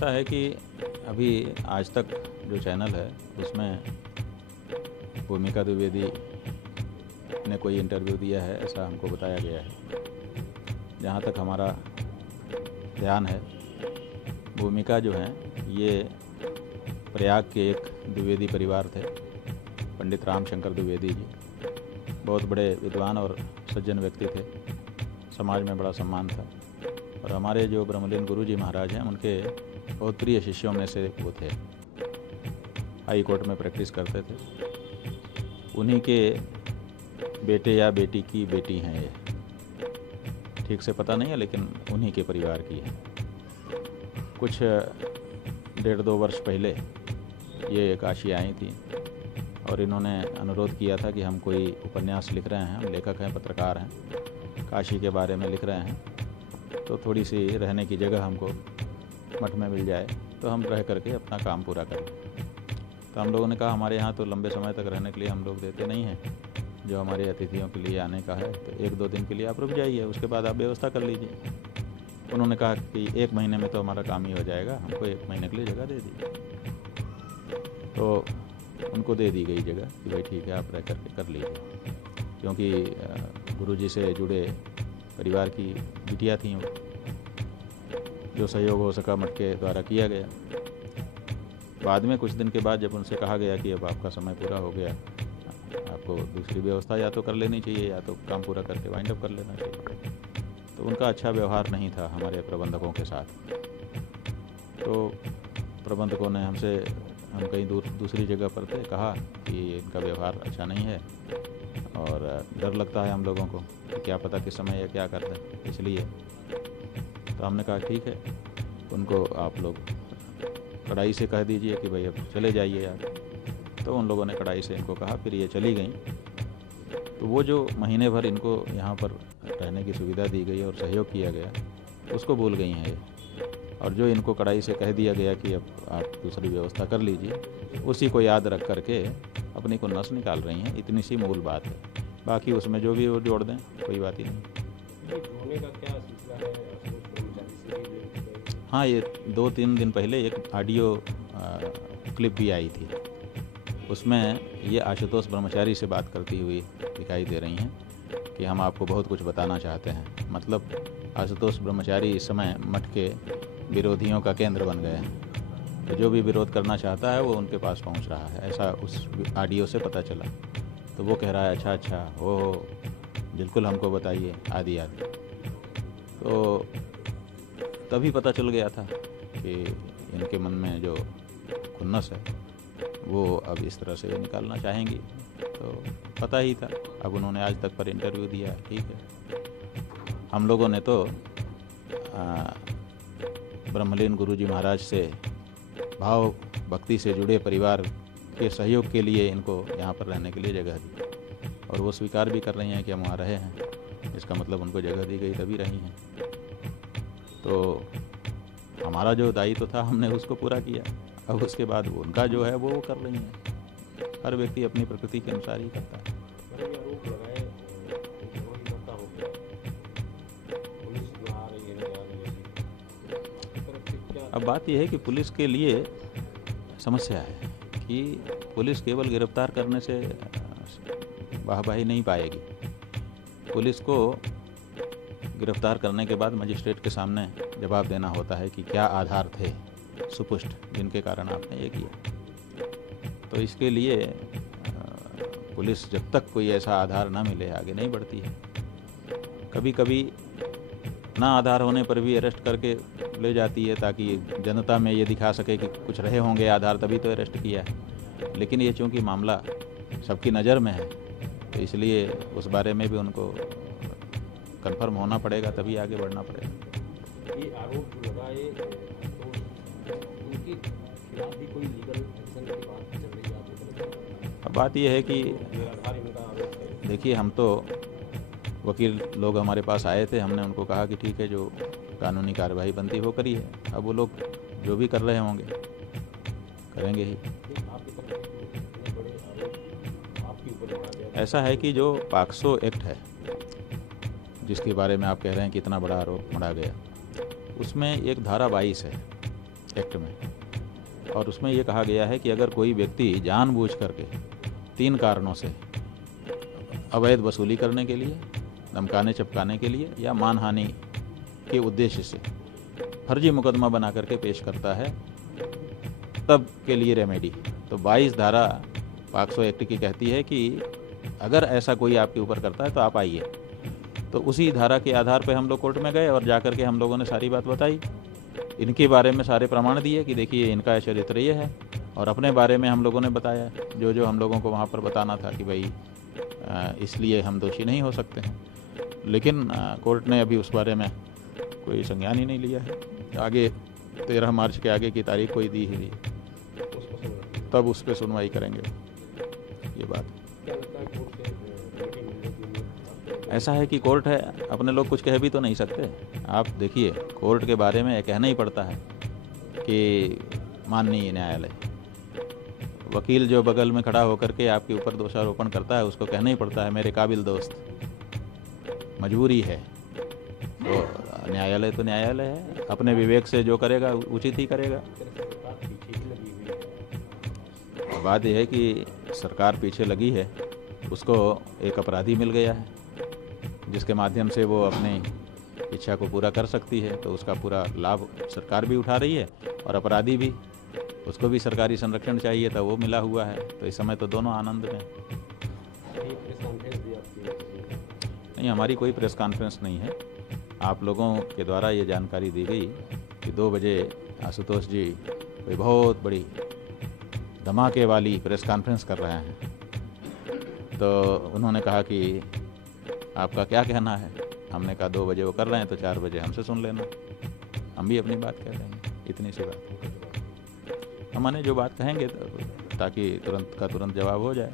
ऐसा है कि अभी आज तक जो चैनल है उसमें भूमिका द्विवेदी ने कोई इंटरव्यू दिया है, ऐसा हमको बताया गया है। जहाँ तक हमारा ध्यान है, भूमिका जो हैं ये प्रयाग के एक द्विवेदी परिवार थे। पंडित रामशंकर द्विवेदी जी बहुत बड़े विद्वान और सज्जन व्यक्ति थे, समाज में बड़ा सम्मान था। और हमारे जो ब्रह्मलीन गुरु जी महाराज हैं उनके बहुत प्रिय शिष्यों में से वो थे। हाई कोर्ट में प्रैक्टिस करते थे। उन्हीं के बेटे या बेटी की बेटी हैं ये, ठीक से पता नहीं है, लेकिन उन्हीं के परिवार की है। कुछ 1.5-2 वर्ष पहले ये काशी आई थी और इन्होंने अनुरोध किया था कि हम कोई उपन्यास लिख रहे हैं, हम लेखक हैं, पत्रकार हैं, काशी के बारे में लिख रहे हैं, तो थोड़ी सी रहने की जगह हमको मठ में मिल जाए तो हम रह करके अपना काम पूरा करें। तो हम लोगों ने कहा हमारे यहाँ तो लंबे समय तक रहने के लिए हम लोग देते नहीं हैं, जो हमारे अतिथियों के लिए आने का है तो 1-2 दिन के लिए आप रुक जाइए, उसके बाद आप व्यवस्था कर लीजिए। उन्होंने कहा कि 1 महीने में तो हमारा काम ही हो जाएगा, हमको 1 महीने के लिए जगह दे दीजिए। तो उनको दे दी गई जगह कि भाई ठीक है, आप रह करके कर लीजिए, क्योंकि गुरुजी से जुड़े परिवार की बिटिया थी वो, जो सहयोग हो सका मठ के द्वारा किया गया। बाद में कुछ दिन के बाद जब उनसे कहा गया कि अब आपका समय पूरा हो गया, आपको दूसरी व्यवस्था या तो कर लेनी चाहिए या तो काम पूरा करके वाइंड अप कर लेना चाहिए, तो उनका अच्छा व्यवहार नहीं था हमारे प्रबंधकों के साथ। तो प्रबंधकों ने हमसे, हम कहीं दूसरी जगह पर थे, कहा कि इनका व्यवहार अच्छा नहीं है और डर लगता है हम लोगों को कि क्या पता किस समय या क्या कर दें, इसलिए। तो हमने कहा ठीक है, उनको आप लोग कड़ाई से कह दीजिए कि भाई अब चले जाइए यार। तो उन लोगों ने कड़ाई से इनको कहा, फिर ये चली गई। तो वो जो महीने भर इनको यहाँ पर रहने की सुविधा दी गई और सहयोग किया गया, उसको भूल गई हैं ये। और जो इनको कड़ाई से कह दिया गया कि अब आप दूसरी व्यवस्था कर लीजिए, उसी को याद रख करके अपनी को नस निकाल रही हैं। इतनी सी मूल बात है, बाकी उसमें जो भी वो जोड़ दें कोई बात ही नहीं। होने का क्या सिलसिला है? हाँ, ये 2-3 दिन पहले एक ऑडियो क्लिप भी आई थी, उसमें ये आशुतोष ब्रह्मचारी से बात करती हुई दिखाई दे रही हैं कि हम आपको बहुत कुछ बताना चाहते हैं। मतलब आशुतोष ब्रह्मचारी इस समय मठ के विरोधियों का केंद्र बन गए हैं, तो जो भी विरोध करना चाहता है वो उनके पास पहुंच रहा है, ऐसा उस ऑडियो से पता चला। तो वो कह रहा है अच्छा हो बिल्कुल हमको बताइए आदि आदि। तो तभी पता चल गया था कि इनके मन में जो खुन्नस है वो अब इस तरह से निकालना चाहेंगी, तो पता ही था। अब उन्होंने आज तक पर इंटरव्यू दिया, ठीक है। हम लोगों ने तो ब्रह्मलीन गुरुजी महाराज से भाव भक्ति से जुड़े परिवार के सहयोग के लिए इनको यहाँ पर रहने के लिए जगह दी, और वो स्वीकार भी कर रही हैं कि हम वहाँ रहे हैं, इसका मतलब उनको जगह दी गई तभी रही हैं। तो हमारा जो दायित्व था हमने उसको पूरा किया। अब उसके बाद उनका जो है वो कर रही हैं। हर व्यक्ति अपनी प्रकृति के अनुसार ही करता है। अब बात यह है कि पुलिस के लिए समस्या है कि पुलिस केवल गिरफ्तार करने से वाहवाही नहीं पाएगी। पुलिस को गिरफ्तार करने के बाद मजिस्ट्रेट के सामने जवाब देना होता है कि क्या आधार थे सुपुष्ट जिनके कारण आपने ये किया। तो इसके लिए पुलिस जब तक कोई ऐसा आधार ना मिले आगे नहीं बढ़ती है। कभी कभी ना आधार होने पर भी अरेस्ट करके ले जाती है, ताकि जनता में ये दिखा सके कि कुछ रहे होंगे आधार तभी तो अरेस्ट किया है। लेकिन ये चूँकि मामला सबकी नज़र में है, तो इसलिए उस बारे में भी उनको कंफर्म होना पड़ेगा, तभी आगे बढ़ना पड़ेगा। ये आरोप लगाए तो उनके खिलाफ भी कोई लीगल एक्शन की बात चल रही है? अब बात यह है कि देखिए, हम तो वकील लोग हमारे पास आए थे, हमने उनको कहा कि ठीक है, जो कानूनी कार्रवाई बनती हो करिए। अब वो लोग जो भी कर रहे होंगे करेंगे ही। ऐसा है कि जो पॉक्सो एक्ट है जिसके बारे में आप कह रहे हैं कि इतना बड़ा आरोप मढ़ा गया, उसमें एक धारा 22 है एक्ट में, और उसमें ये कहा गया है कि अगर कोई व्यक्ति जानबूझ करके 3 कारणों से अवैध वसूली करने के लिए, धमकाने चपकाने के लिए या मानहानि के उद्देश्य से फर्जी मुकदमा बना करके पेश करता है, तब के लिए रेमेडी। तो 22 धारा पॉक्सो एक्ट की कहती है कि अगर ऐसा कोई आपके ऊपर करता है तो आप आइए। तो उसी धारा के आधार पर हम लोग कोर्ट में गए और जाकर के हम लोगों ने सारी बात बताई, इनके बारे में सारे प्रमाण दिए कि देखिए इनका चरित्र ये है, और अपने बारे में हम लोगों ने बताया जो जो हम लोगों को वहाँ पर बताना था कि भाई इसलिए हम दोषी नहीं हो सकते हैं। लेकिन कोर्ट ने अभी उस बारे में कोई संज्ञान ही नहीं लिया है। आगे 13 मार्च के आगे की तारीख कोई दी ही नहीं, तब उस पर सुनवाई करेंगे। ये बात क्या लगता है कोर्ट से मीटिंग मिलने की उम्मीद? ऐसा है कि कोर्ट है, अपने लोग कुछ कह भी तो नहीं सकते। आप देखिए कोर्ट के बारे में कहना ही पड़ता है कि माननीय न्यायालय, वकील जो बगल में खड़ा होकर के आपके ऊपर दोषारोपण करता है उसको कहना ही पड़ता है मेरे काबिल दोस्त, मजबूरी है। तो न्यायालय तो न्यायालय है, अपने विवेक से जो करेगा उचित ही करेगा। सरकार पीछे ही लगी हुई है। बात यह है कि सरकार पीछे लगी है, उसको एक अपराधी मिल गया है जिसके माध्यम से वो अपनी इच्छा को पूरा कर सकती है, तो उसका पूरा लाभ सरकार भी उठा रही है और अपराधी भी, उसको भी सरकारी संरक्षण चाहिए था, वो मिला हुआ है। तो इस समय तो दोनों आनंद में। ये प्रेस कॉन्फ्रेंस भी आपकी? नहीं, हमारी कोई प्रेस कॉन्फ्रेंस नहीं है। आप लोगों के द्वारा ये जानकारी दी गई कि 2 बजे आशुतोष जी कोई बहुत बड़ी धमाके वाली प्रेस कॉन्फ्रेंस कर रहे हैं। तो उन्होंने कहा कि आपका क्या कहना है। हमने कहा 2 बजे वो कर रहे हैं तो 4 बजे हमसे सुन लेना, हम भी अपनी बात कह रहे हैं, इतनी सी बात। हमने जो बात कहेंगे ताकि तुरंत का तुरंत जवाब हो जाए।